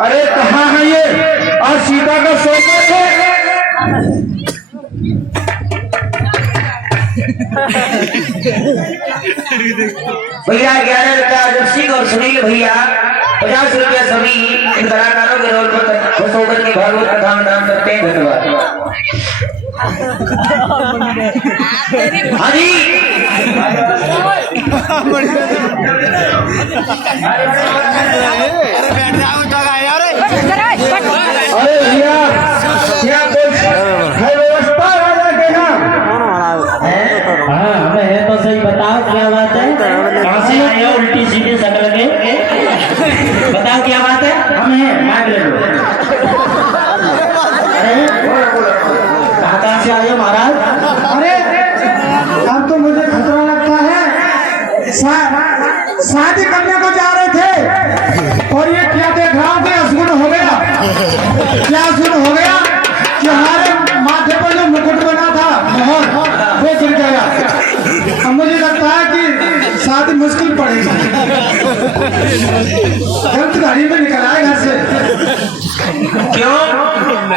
अरे कहाँ है ये? और सीता का सोच है। भैया 11 रुपया रसिक और सुनील भैया 50 रुपया सभी इन कलाकारों के रोल पर खुश होकर के भागवत कथा में नाम करते हैं। धन्यवाद। हाँ जी अरे भैया क्या कुछ है व्यवस्था राजा के यहाँ? हाँ हमें है तो सही बताओ क्या बात है? कहाँ से आए हो उल्टी सीधे शक्ल के? बताओ क्या बात है? हम हैं मांग ले लो। अरे कहाँ से आए हो महाराज? अरे अब तो मुझे खतरा लगता है। शादी करने को जा रहे थे और ये क्या देख रहा हूँ? असगुन हो गया। क्या असगुन हो गया कि हमारे माथे पर जो मुकुट बना था मोहर वो गिर गया। अब मुझे लगता है कि शादी मुश्किल पड़ेगी। गलत गाड़ी में निकल आए घर से। क्यों?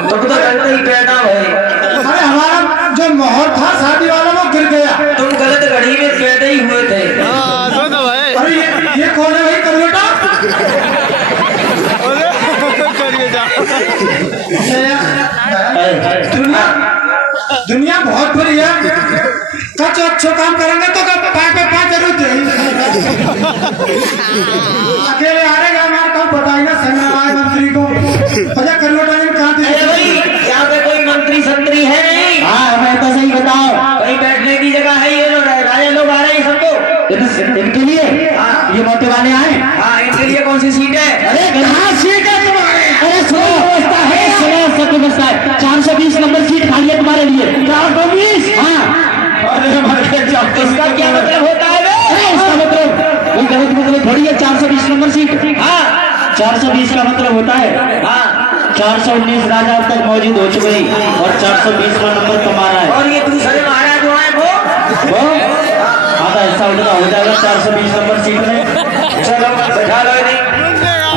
तुम तो गलत ही पैदा हुए। अरे हमारा जो मोहर था शादी वाला वो गिर गया। तुम गलत घड़ी में पैदा ही हुए थे। अरे ये कौन है भाई? करवेटा दुनिया बहुत बड़ी है। कुछ अच्छे काम करेंगे तो पाँच पे पाँच जरूर देंगे। अकेले आ रहे हमारे को बताएगा संग्रहालय मंत्री को। अच्छा करवेटा ने कहा थी यहाँ पे कोई मंत्री संतरी है नहीं। हाँ हमें तो सही बताओ। कहीं बैठने की जगह है? ये लोग राजा लोग आ रहे हैं सबको। इनके लिए ये मोटे वाले आए। हाँ इनके लिए कौन सी सीट है? अरे कहाँ सीट है तुम्हारे? अरे सुनो व्यवस्था है। सुनो सब व्यवस्था है। 420 नंबर सीट खाली है तुम्हारे लिए। 420? हाँ। अरे इसका क्या मतलब होता है? इसका मतलब कोई गलत मतलब थोड़ी है। 420 नंबर सीट। हाँ 420 का मतलब होता है हाँ 419 राजा अब तक मौजूद हो चुके हैं और 420 का नंबर तुम्हारा है। और ये दूसरे महाराज जो है वो आधा हिस्सा उनका हो जाएगा 420 नंबर सीट में। चलो बैठा लो नहीं।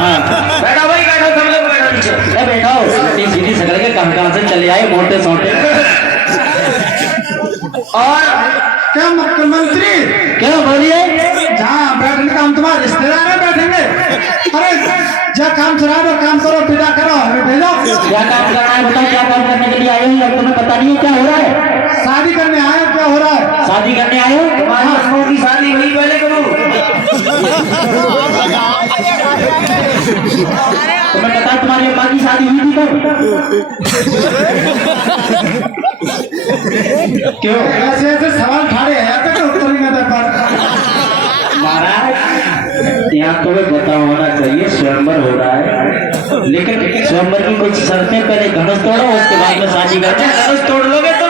हाँ बैठा भाई बैठो सब लोग बैठो नीचे। बैठाओ। सीधी सीधी सकल के कहाँ से चले आए मोटे सोटे। और क्या मुख्यमंत्री? क्या बोलिए? जहाँ बैठने का हम तुम्हारे रिश्तेदार है बैठेंगे। अरे जहाँ काम चला दो काम करो विदा करो हमें भेजो। क्या काम करना है बताओ? क्या काम करने के लिए आए हो? तुम्हें पता नहीं है क्या हो रहा है? शादी करने आए हो? क्या हो रहा है? शादी करने आए हो? तुम्हारी अम्मों की शादी हुई पहले करूँ? तुम्हें पता है तुम्हारी अम्मा की शादी हुई थी कब? क्यों ऐसे ऐसे सवाल खड़े हैं तो उत्तर नहीं दे पाता। महाराज यहाँ तुम्हें पता होना चाहिए स्वयंवर हो रहा है। लेकिन स्वयंवर की कुछ शर्तें पहले धनुष तोड़ो उसके बाद में शादी करते हैं। धनुष तोड़ लोगे तो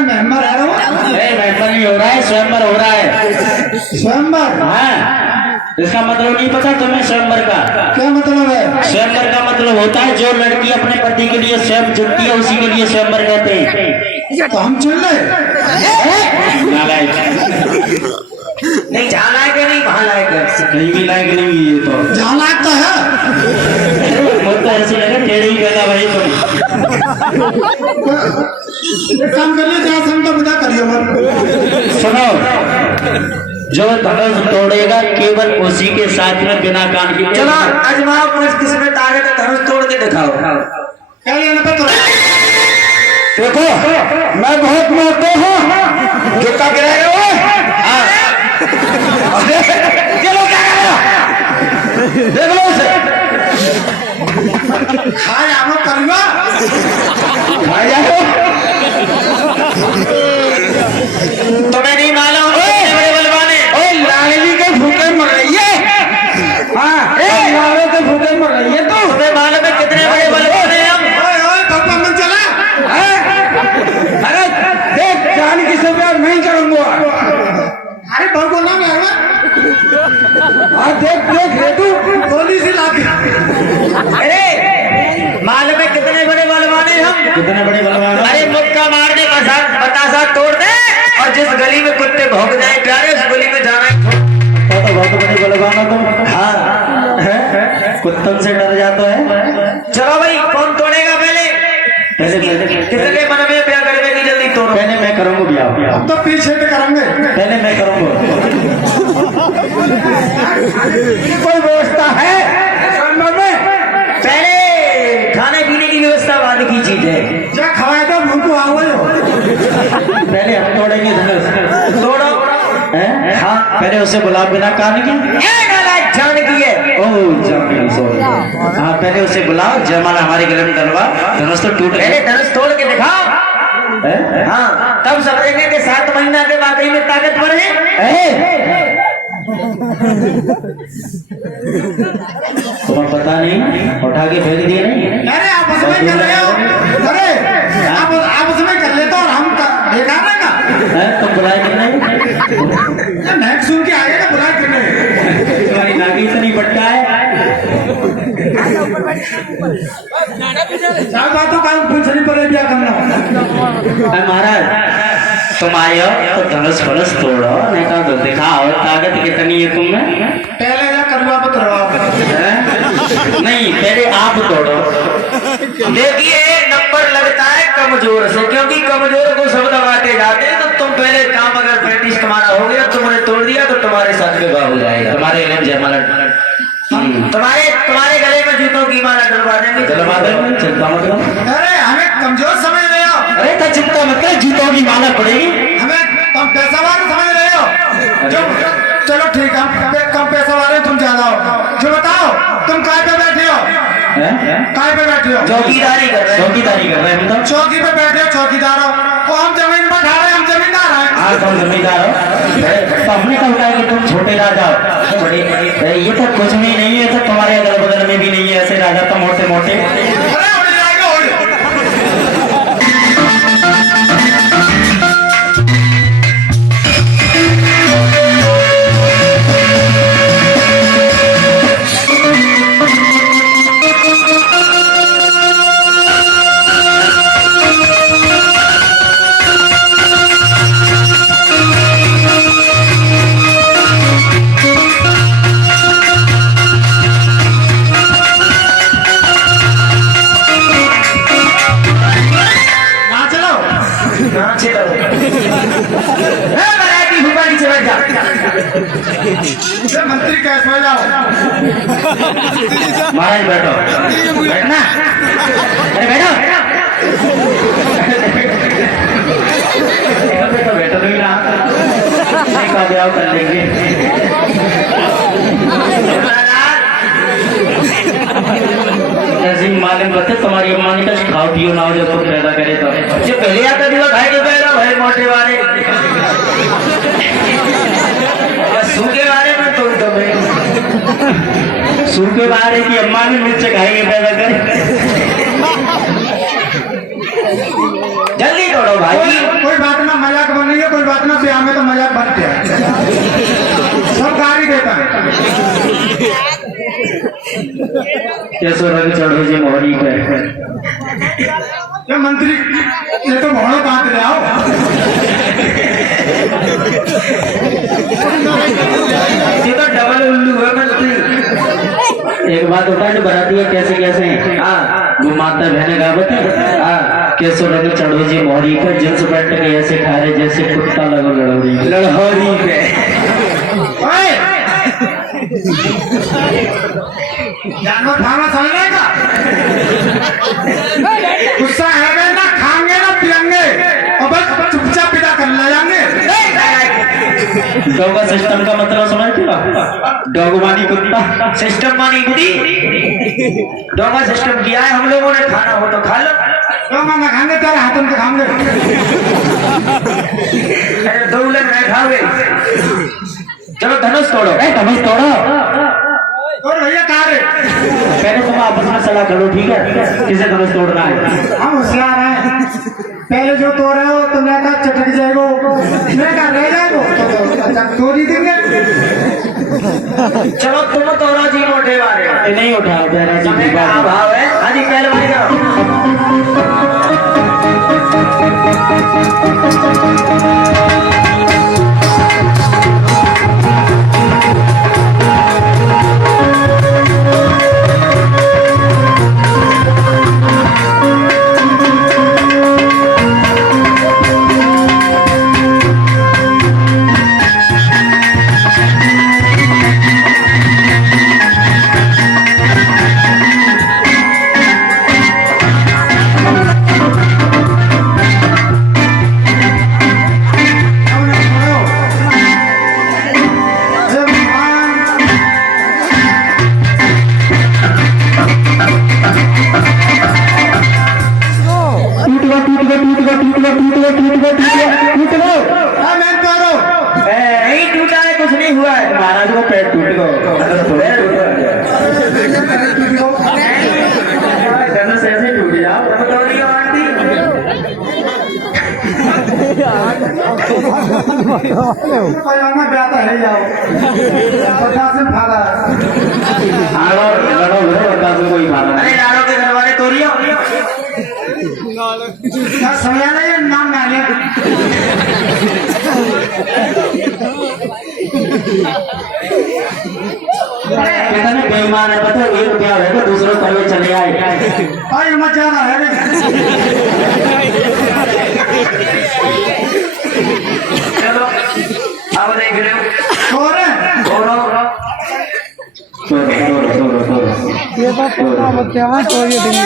मेंबर है वो? नहीं मेंबर नहीं हो रहा है स्वयंवर हो रहा है। स्वयंवर? हाँ इसका मतलब नहीं पता तुम्हें स्वयंवर का? क्या मतलब है? स्वयंवर का मतलब होता है जो लड़की अपने पति के लिए स्वयं चुनती है उसी के लिए स्वयंवर कहते हैं। तो हम चुन ले? नहीं जहाँ लायक है नहीं वहाँ लायक है। कहीं भी लायक नहीं ये तो जहाँ लायक तो है। वो तो ऐसे लगे टेढ़े ही कहना भाई तुम काम करिए जहाँ से हमको विदा करिए। सुनो जो धनुष तोड़ेगा केवल उसी के साथ में बिना कान की। चलो अजमाओ कुछ किस्मत आगे तो धनुष तोड़ के दिखाओ। क्या लेना पता? देखो मैं बहुत मोटे हूँ। जूता गिराएगा वो? चलो क्या करेगा? देख लो उसे। खाए आपको करूँगा। खाए जाओ। तुम्हें नहीं मालूम बड़े बलवाने। देख देख रे तू गोली से लाके। अरे माल में कितने बड़े बलवान हैं हम, कितने बड़े बलवान हो? अरे मुक्का मारने बतासा तोड़ दे और जिस गली में कुत्ते भौंक जाए प्यारे उस गली में जाना है। तो बहुत बड़े बलवान हो तुम। हाँ, कुत्तों से डर जाता है। चलो भाई कौन तोड़ेगा पहले? कितने मन में ब्याह करने की जल्दी तोड़ो। पहले मैं करूंगा ब्याह। अब तो पीछे से करेंगे। पहले मैं करूंगा। कोई व्यवस्था है संगम में? पहले खाने पीने की व्यवस्था बाद की चीज है। क्या खवाए तो मुंह को आओ। पहले हम तोड़ेंगे धनुष। तोड़ो। हैं? हाँ, पहले उसे बुला बिना कान की। जान की है। ओह जानकी, सॉरी। हाँ, पहले उसे बुलाओ, जयमाला हमारे गले में डलवा, धनुष तो टूट पहले गए। धनुष तोड़ के दिखाओ। हैं? हाँ, तब समझेंगे कि 7 महीना के वाकई में ताकतवर है। तुम्हें पता नहीं, उठा के फेंक दिए नहीं। अरे आपस में कर रहे हो। अरे आप आपस में कर लेते हो और हम बेकार ना का। हैं? तुम बुलाए कि नहीं? मैं सुन के आएगा ना बुला के नहीं। तुम्हारी नाकी इतनी बट्टा है। साहब बात तो काम पूछ नहीं पड़े क्या करना। महाराज तुम आए हो तो धनुष फनुष तोड़ो, नहीं तो दिखाओ ताकत कितनी है तुम में। पहले या करवा बतरवा। नहीं, पहले आप तोड़ो। देखिए नंबर लगता है कमजोर से, क्योंकि कमजोर को सब दबाते जाते हैं। तो तुम पहले काम अगर प्रैक्टिस तुम्हारा हो गया, तुमने तोड़ दिया तो तुम्हारे साथ विवाह हो जाएगा। तुम्हारे लिए जयमाला तुम्हारे गले में जूतों की माला डलवा देंगे। डलवा देंगे, चिंता मत करो। अरे हमें कमजोर समझ रहे हो। अरे तो चिंता मत करो, जूतों की माला पड़ेगी। हमें कम पैसा वाले समझ रहे हो। जो चलो ठीक है, हम कम पैसा वाले तुम ज्यादा हो। जो बताओ तुम काय पे बैठे हो? काय पे बैठे हो? चौकीदारी कर रहे हैं। चौकीदारी कर रहे हैं हम तो। चौकी पे बैठे हो, चौकीदार हो। तो हम जमीन पर खा रहे हैं, हम जमींदार हैं। हाँ, तुम जमींदार हो। तो हमने कहा है कि तुम छोटे राजा हो। ये तो कुछ भी नहीं है, तो तुम्हारे अगल बगल में भी नहीं है ऐसे राजा, तो मोटे मोटे। अरे उड़ जाएगा उड़। मंत्री कैसे हो जाओ। महाराज बैठो, बैठना। अरे बैठो। बैठो बैठो, नहीं रहा का ब्याह कर लेंगे। ऐसी मालूम बते तुम्हारी अम्मा ने कुछ खाओ पियो ना हो जब तुम पैदा करे तो। जो पहले आता दिलो खाए के पैदा भाई मोटे वाले सूखे बारे में तो सूखे बारे की अम्मा ने मुझसे खाएंगे पैदा करे। जल्दी तोड़ो भाई। कोई बात ना, मजाक बन रही है, कोई बात ना। ब्याह में तो मजाक बनते हैं, सब गाड़ी देता है। कैसो रंग चढ़ो जी मोहरी पे। ये मंत्री ये तो घोड़ो काट ले आओ। ये तो डबल उल्लू है मंत्री। एक बात होता है जो बनाती है कैसे कैसे। हाँ, वो माता बहने गावत है। हाँ, कैसो रंग चढ़ो जी मोहरी पे, जींस पैंट के ऐसे खा रहे जैसे कुत्ता लगो लड़ोरी लड़होरी पे। जानवर खाना समझने का गुस्सा है ना, खाएंगे ना पियेंगे और बस चुपचाप पिता कर ले जाएंगे। डॉगा सिस्टम का मतलब समझते हो? डॉग मानी कुत्ता, सिस्टम मानी बुद्धि। डोमा सिस्टम किया है हम लोगों ने, खाना हो तो खा लो। तो मैं खाएंगे तेरे हाथों में खाएंगे। अरे 2 उलट नहीं खाओगे। चलो धनुष तोड़ो। धनुष तोड़ो। और भैया कहाँ गए? पहले तुम आपस में सलाह करो, ठीक है, किसे धनुष तोड़ना है। हम होशियार हैं। पहले जो तोड़ रहे हो तुमने कहा चटक जाएगो, मैं कहा रह जाएगो तो अच्छा तोड़ ही देंगे। चलो तुम तोड़ा जी मोटे वाले नहीं उठा बेरा जी समय की का बात। अभाव है। हाँ जी पहलवानी करो। नहीं टूटा है, कुछ नहीं हुआ है। महाराज को पेट टूट गया। धनुष ऐसे टूट जाओ। तुम तोड़ी हो आंटी। पैमाना ब्याता है जाओ, पचास से फाड़ा। लड़ो बता दो कोई मारा अरे लाड़ो के घर वाले तोड़ियो। समय नहीं नाम ना लिया। कितने बेईमान है, बताओ 1 रुपया है तो दूसरों पर में चले आए। अरे मत जाना है चलो अब देख रहे हो। और तोड़ो ये बात क्या है तो ये दिन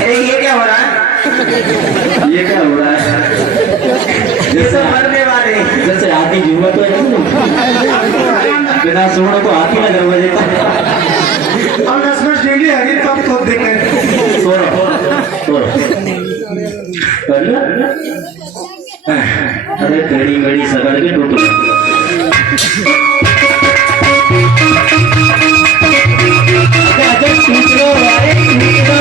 अरे ये क्या हो रहा है? ये क्या हो रहा है? ये तो मरने वाले। जैसे हाथी जुआ तो है बिना सुनो तो हाथी लगा हुआ देता है। अब 10 मिनट डेली है तब तो देखें। कर लिया? अरे टेढ़ी मेढ़ी सगड़ के टूट गई। अरे टूट लो, अरे टूट लो।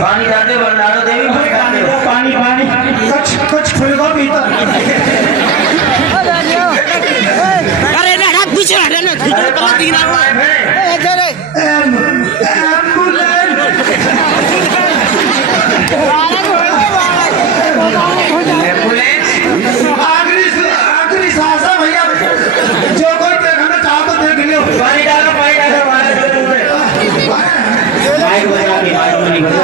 पानी डालते बरनाड़ो देवी पानी पानी कुछ खुलगा भीतर। अरे ना पीछे हटे ना अरे पानी ना आखिरी सांस है भैया, जो कोई देखना चाहो तो देख लियो। पानी डालो माइक बजा के माइक में नहीं बजा।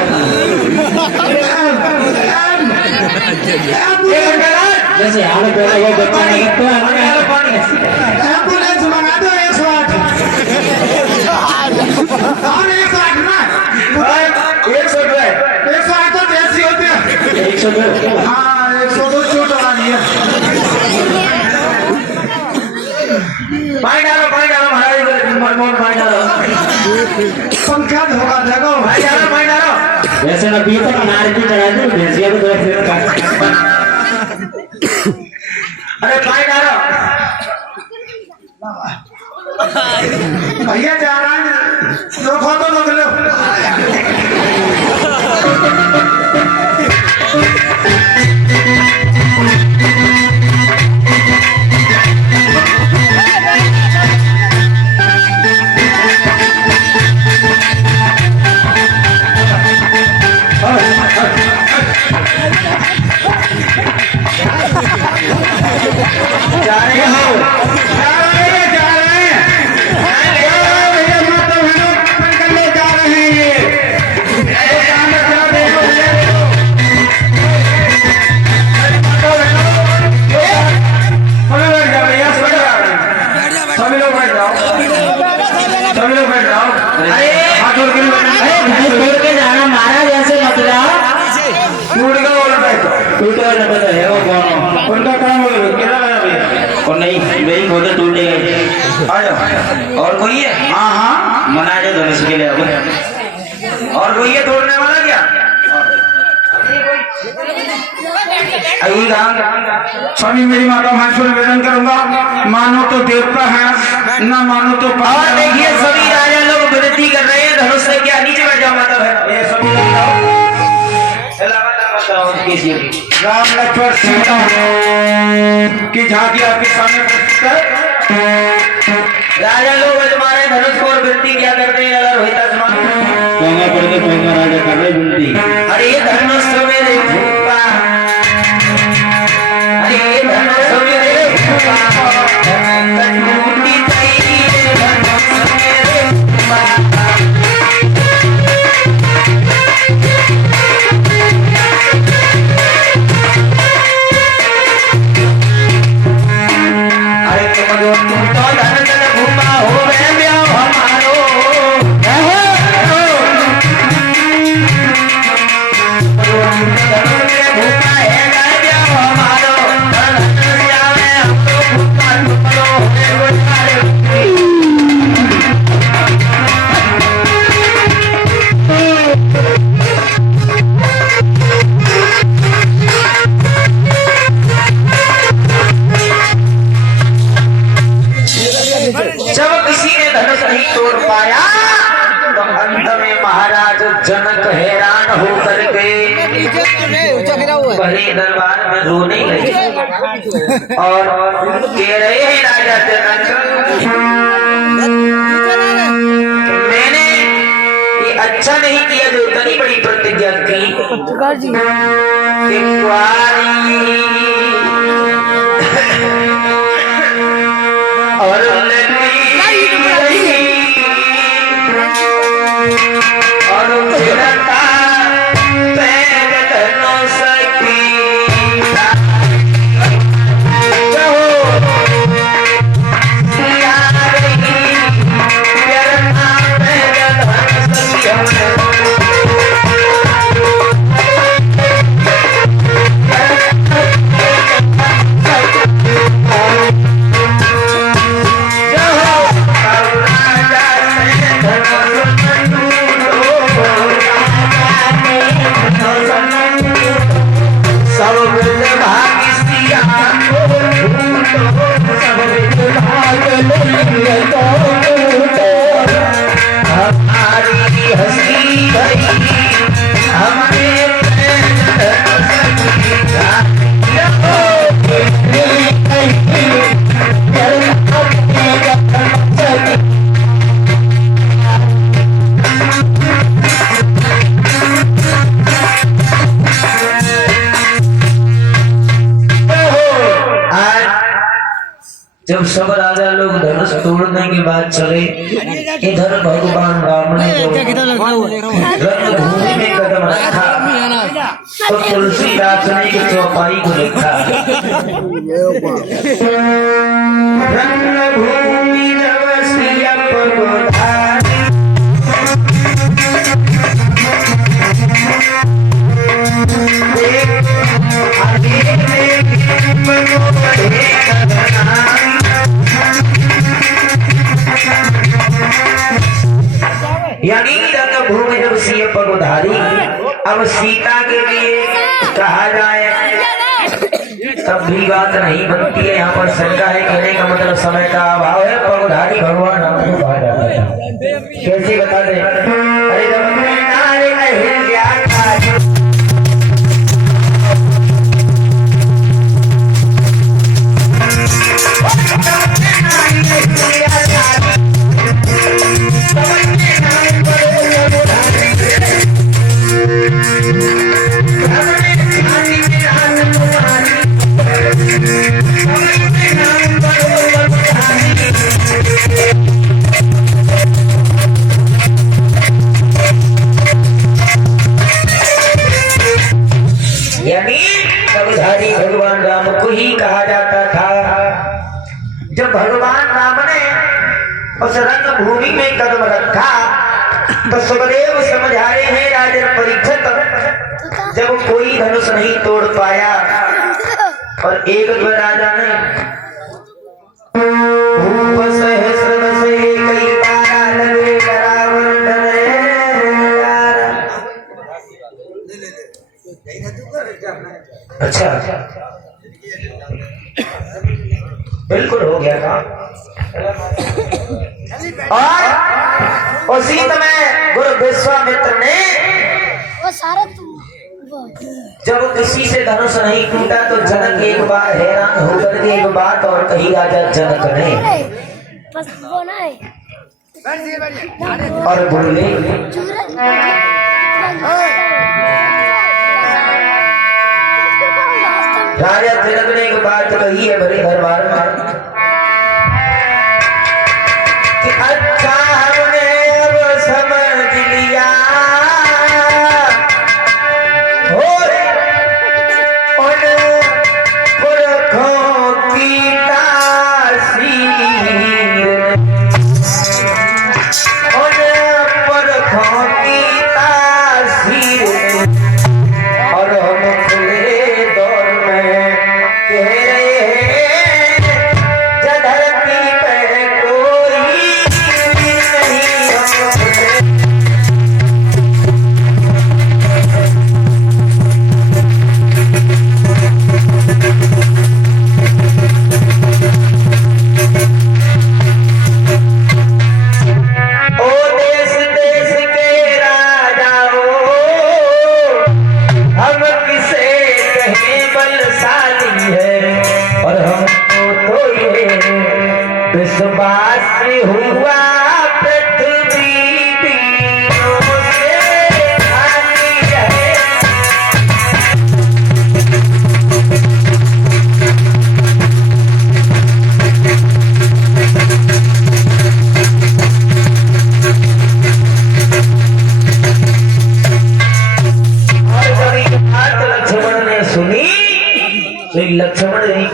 जैसे हाल पहले वो बच्चा नहीं लगता है हमारे यहाँ पानी एम्बुलेंस मंगा दो 108। और 108 ना 108 तो जैसी होती है। 102। हाँ 102 चोट वाली है। पानी डालो महाराज मनमोहन पानी डालो संख्या धोखा देखो पानी डालो। वैसे ना पिए तो नारियल चढ़ा दे भैंसिया को तो अरे पानी डालो। भैया जा रहा है, रोको तो रोक लो। जा रहे हो जा रहे हैं। पहले पता है वो कौन उनका काम हो गया क्या है भैया और नहीं मेरी फोटो टूट गई आ जाओ। और कोई है? हाँ हाँ मना दे धनुष के लिए अब और कोई है तोड़ने वाला क्या? आई गांग स्वामी मेरी माता महेश्वर निवेदन करूंगा, मानो तो देवता है ना मानो तो और देखिए सभी राजा लोग विनती कर रहे हैं धनुष से क्या नीचे बैठ जाओ माता बहन ये सभी राम लक्ष्मण सीता की झांकी आपके सामने प्रस्तुत है। राजा लोग तुम्हारे धनुष को और विनती क्या करते हैं अगर होता सुना पोंगा पड़ते पोंगा राजा कर रहे बिनती अरे ये धनुष मेरे भूपा अरे ये धनुष मेरे भूपा कटूटी तेरी धनुष मेरे भूपा अरे तुम तो धन धन भूपा हो गए ब्याह हमारो जब किसी ने धनुष नहीं तोड़ पाया तो अंत में महाराज जनक हैरान होकर के बड़े दरबार में रोने लगे और कह रहे हैं राजा जनक मैंने ये अच्छा नहीं किया जो इतनी बड़ी प्रतिज्ञा की कि कुंवारी और और फिरता पैर धनो सकी जब सब राजा लोग धनुष तोड़ने के बाद चले इधर भगवान राम ने जो रणभूमि में कदम रखा तो तुलसीदास ने की चौपाई को लिखा रणभूमि जब सिया पगोधारी यानी रणभूमि जब सिया पगोधारी अब सीता के लिए कहा जाए तब भी बात नहीं बनती है। यहाँ पर शंका है, कहने का मतलब समय का अभाव है। पगोधारी भगवान राम को कहा जाता है, कैसे बता दें? अरे जब यानी पगोधारी भगवान राम को ही कहा जाता था। जब भगवान राम ने उस रणभूमि में कदम रखा तो सुखदेव समझाए हैं राजन परीक्षित जब कोई धनुष नहीं तोड़ पाया और एक राजा ने सहस्र से कई बारा लगे रावण डरे यारा। अच्छा बिल्कुल हो गया काम। और उसी समय गुरु विश्वामित्र ने जब किसी से धनुष नहीं टूटा तो जनक एक बार हैरान होकर के एक बात और कही राजा जनक ने और बोले राजा जनक ने एक बात कही है बड़े दरबार में कि अच्छा हमने अब समझ लिया लक्ष्मण यही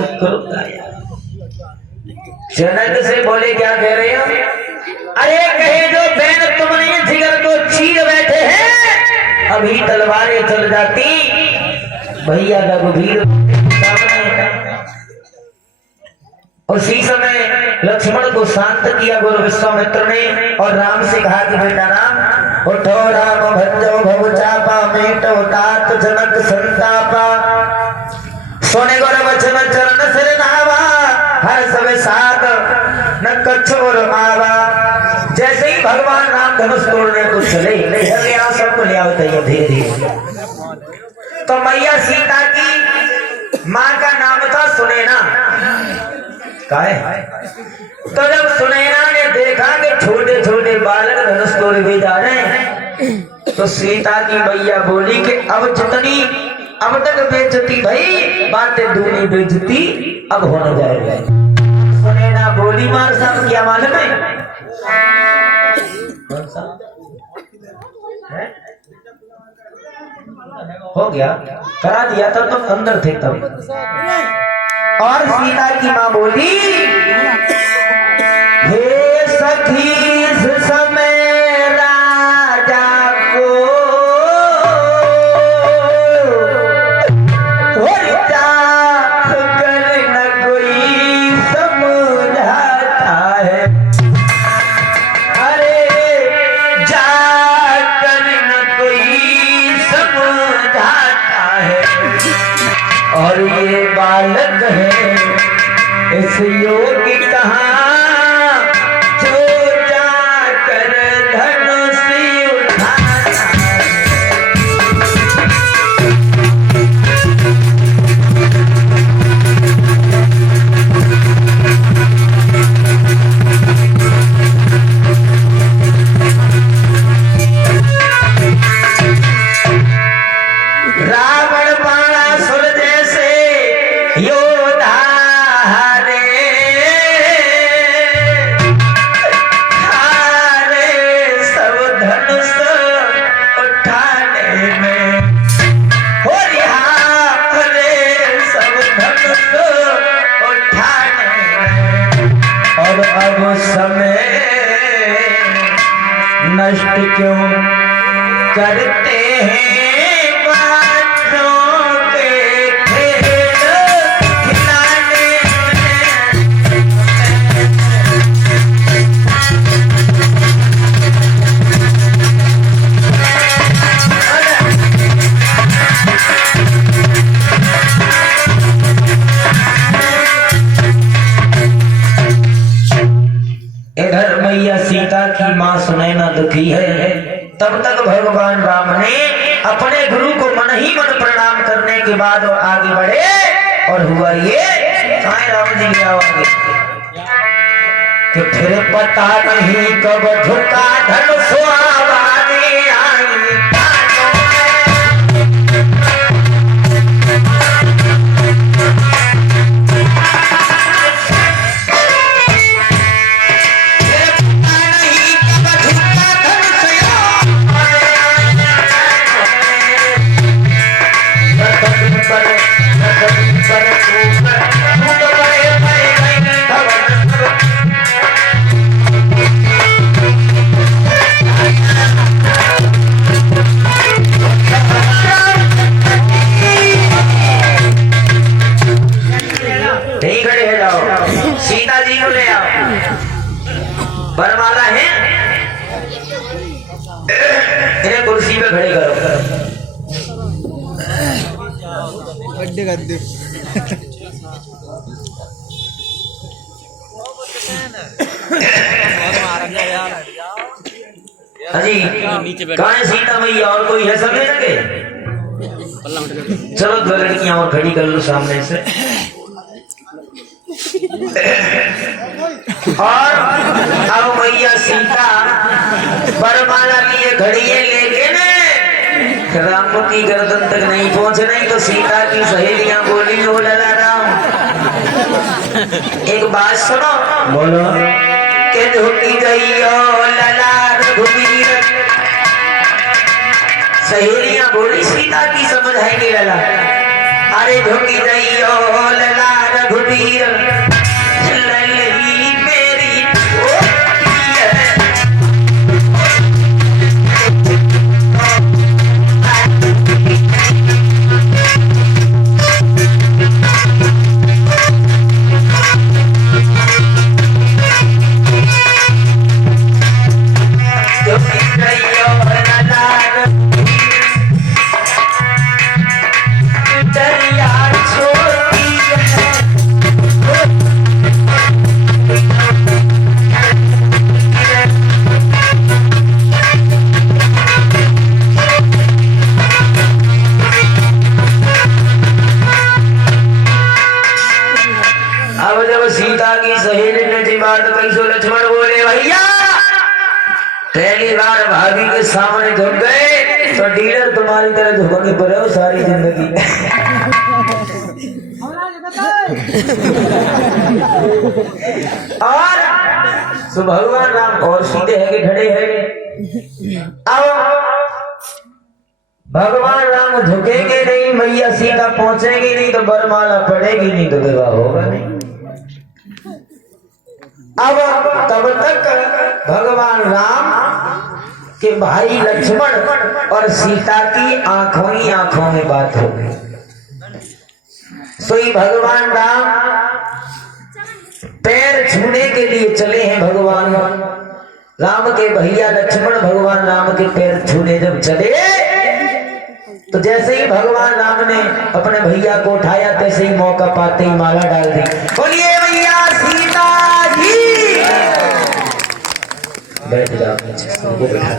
जनक से बोले क्या कह रहे हो? अरे कहे जो बैन तुमने जिगर को चीर बैठे हैं अभी तलवारें चल जाती भैया रघुवीर सामने। उसी समय लक्ष्मण को शांत किया गुरु विश्वामित्र ने और राम से कहा कि बेटा राम उठो राम भजो भव चापा मेटो तात जनक संतापा सोने गोर वचन चरण सिर नावा हर सब साथ न कछोर आवा। जैसे ही भगवान राम धनुष तोड़ने को चले यहाँ सबको ले आओ धीरे धीरे। तो मैया सीता की माँ का नाम था सुनैना। तो जब सुनैना ने देखा कि छोटे छोटे बालक धनुष तोड़े हुए जा रहे हैं तो सीता की मैया बोली कि अब तक बेइज्जती भाई बातें दूनी बेइज्जती अब होने जाएगा। सुनैना बोली मार साहब क्या मालूम है कौन सा है? हो गया करा दिया तब तो अंदर थे तब। और सीता की माँ बोली हे सखी इस समय राजा को और ये बालक है इस योगी कहाँ जो जाकर धनुष उठाना। रावण बाणासुर जैसे योद्धा हारे सब धनुष उठाने में हो हारे सब धनुष उठाने में। और अब समय नष्ट क्यों करते हैं बात तब तक भगवान राम ने अपने गुरु को मन ही मन प्रणाम करने के बाद और आगे बढ़े और हुआ ये कहाँ राम जी गया आगे कि फिर पता नहीं कब झुका धनुष आवाज़ें आई सीता जी को ले आओ बरमाला है इन्हें कुर्सी पे खड़े करो गड्ढे गड्ढे अजी कहाँ है सीता मैया और कोई है सब लगे चलो दो लड़कियां और खड़ी कर लो सामने से और अब मैया सीता बरमाला लिए घड़िए लेके ने राम की गर्दन तक नहीं पहुंचे नहीं तो सीता की सहेलियां बोली हो लला राम एक बात सुनो बोलो के झुकी गई ओ लला रघुवीर सहेलियां बोली सीता की समझ है कि लला अरे झुकी गई ओ लला रघुवीर ललही मेरी छोटी है लक्ष्मण बोले भैया पहली बार भाभी के सामने झुक गए तो डीलर तुम्हारी तरह झुकने पर हो सारी जिंदगी और तो भगवान राम और सीधे है कि खड़े हैं अब भगवान राम झुकेंगे नहीं मैया सीता पहुंचेगी नहीं तो बरमाला पड़ेगी नहीं तो विवाह होगा नहीं अब तब तक भगवान राम के भाई लक्ष्मण और सीता की आंखों ही आंखों में बात हो गई सोई भगवान राम पैर छूने के लिए चले हैं भगवान राम के भैया लक्ष्मण भगवान राम के पैर छूने जब चले तो जैसे ही भगवान राम ने अपने भैया को उठाया तैसे ही मौका पाते ही माला डाल दी बोलिए भैया सीता जी बैठ जाओ बैठा